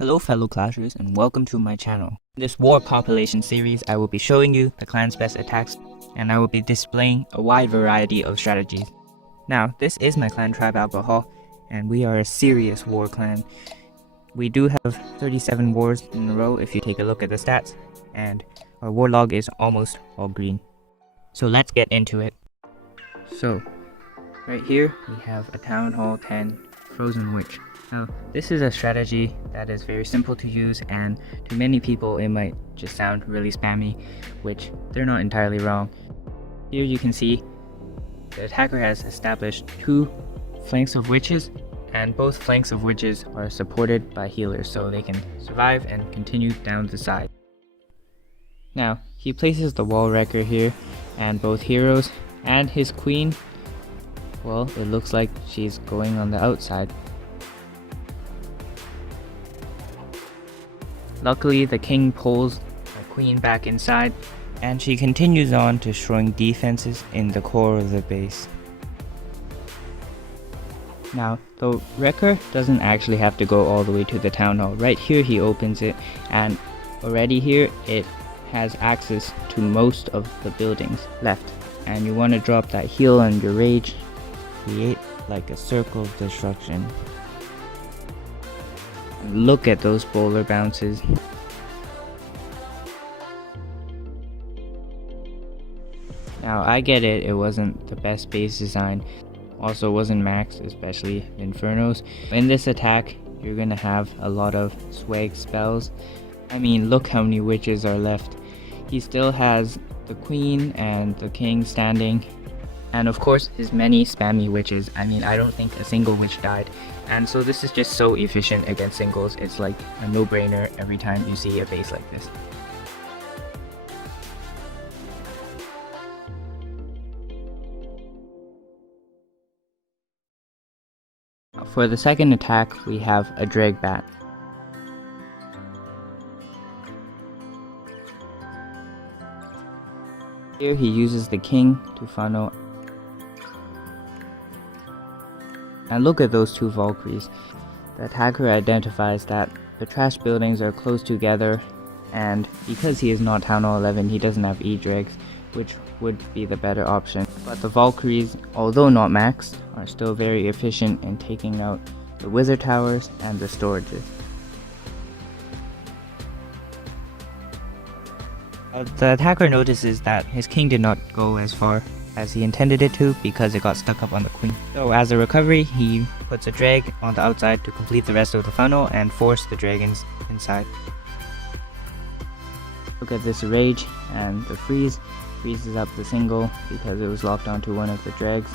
Hello fellow clashers and welcome to my channel. In this war population series I will be showing you the clan's best attacks and I will be displaying a wide variety of strategies. Now this is my clan Tribe Alcohol and we are a serious war clan. We do have 37 wars in a row if you take a look at the stats, and our war log is almost all green. So let's get into it. So right here we have a Town Hall 10 Frozen Witch. Now, this is a strategy that is very simple to use, and to many people it might just sound really spammy, which they're not entirely wrong. Here you can see the attacker has established 2 flanks of witches, and both flanks of witches are supported by healers so they can survive and continue down the side. Now, he places the wall wrecker here, and both heroes and his queen, well, it looks like she's going on the outside. Luckily, the king pulls the queen back inside, and she continues on destroying defenses in the core of the base. Now, the wrecker doesn't actually have to go all the way to the town hall. Right here he opens it, and already here it has access to most of the buildings left. And you want to drop that heal on your rage, create like a circle of destruction. Look at those bowler bounces. Now I get it, it wasn't the best base design, also wasn't max, especially Infernos. In this attack you're gonna have a lot of swag spells. I mean, look how many witches are left. He still has the queen and the king standing, and of course his many spammy witches. I mean, I don't think a single witch died, and so this is just so efficient against singles. It's like a no-brainer every time you see a base like this. For the second attack we have a Dreg Bat. Here he uses the king to funnel. And look at those 2 Valkyries. The attacker identifies that the trash buildings are close together, and because he is not Town Hall 11 he doesn't have E-Dregs, which would be the better option. But the Valkyries, although not maxed, are still very efficient in taking out the wizard towers and the storages. The attacker notices that his king did not go as far as he intended it to because it got stuck up on the queen. So as a recovery, he puts a drag on the outside to complete the rest of the funnel and force the dragons inside. Look at this rage, and the freezes up the single because it was locked onto one of the drags.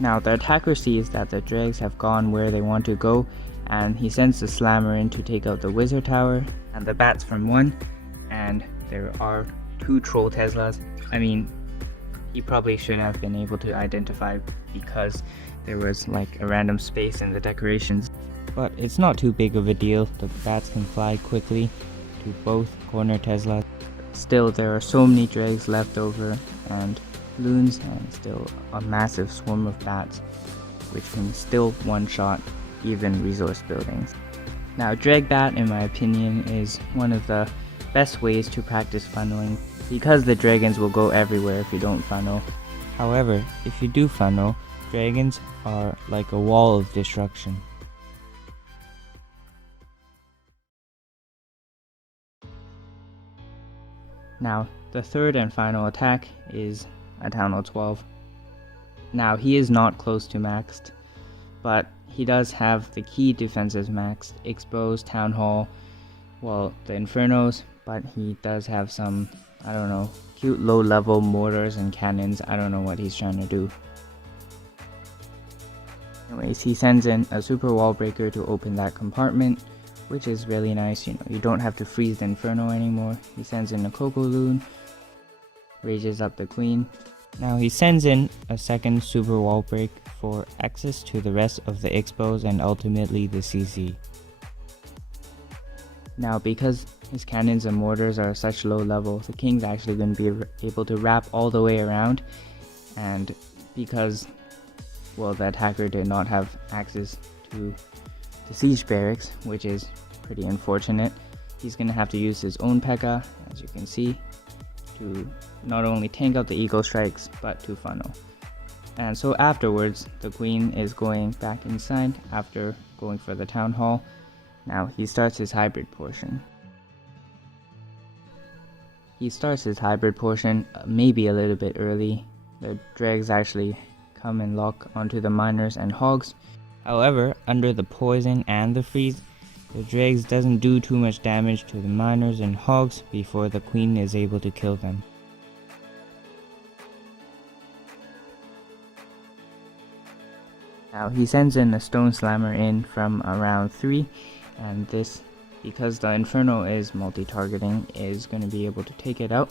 Now the attacker sees that the drags have gone where they want to go, and he sends the slammer in to take out the wizard tower and the bats from 1, and there are 2 troll Teslas. I mean, he probably should have been able to identify because there was like a random space in the decorations. But it's not too big of a deal, the bats can fly quickly to both corner Teslas. Still, there are so many drags left over and loons, and still a massive swarm of bats which can still one-shot even resource buildings. Now Dreg Bat, in my opinion, is one of the best ways to practice funneling because the dragons will go everywhere if you don't funnel. However, if you do funnel, dragons are like a wall of destruction. Now the third and final attack is a Town Hall 12. Now he is not close to maxed, but he does have the key defenses maxed: Exposed, Town Hall, well, the Infernos, but he does have some, I don't know, cute low level mortars and cannons. I don't know what he's trying to do. Anyways, he sends in a super wall breaker to open that compartment, which is really nice. You know, you don't have to freeze the Inferno anymore. He sends in a Coco Loon, rages up the queen. Now he sends in a second super wall break for access to the rest of the expos and ultimately the CC. Now because his cannons and mortars are such low level, the king's actually going to be able to wrap all the way around, and because, well, the attacker did not have access to the siege barracks, which is pretty unfortunate, he's going to have to use his own P.E.K.K.A, as you can see, to not only tank out the eagle strikes, but to funnel. And so afterwards, the queen is going back inside after going for the town hall. Now he starts his hybrid portion. He starts his hybrid portion maybe a little bit early. The dregs actually come and lock onto the miners and hogs. However, under the poison and the freeze, the dregs doesn't do too much damage to the miners and hogs before the queen is able to kill them. Now he sends in a stone slammer in from around 3, and this, because the Inferno is multi-targeting, is going to be able to take it out.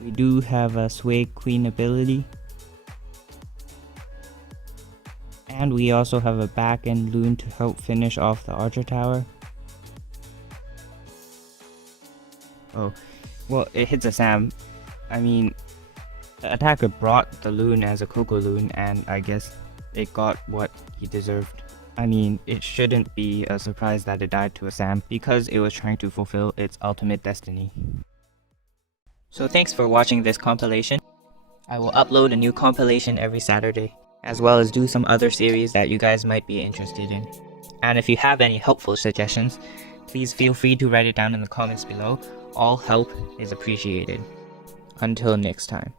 We do have a Sway Queen ability, and we also have a back end loon to help finish off the archer tower. Oh, well, it hits a Sam. I mean, the attacker brought the loon as a Coco loon, and I guess it got what he deserved. I mean, it shouldn't be a surprise that it died to a Sam, because it was trying to fulfill its ultimate destiny. So thanks for watching this compilation. I will upload a new compilation every Saturday, as well as do some other series that you guys might be interested in. And if you have any helpful suggestions, please feel free to write it down in the comments below. All help is appreciated. Until next time.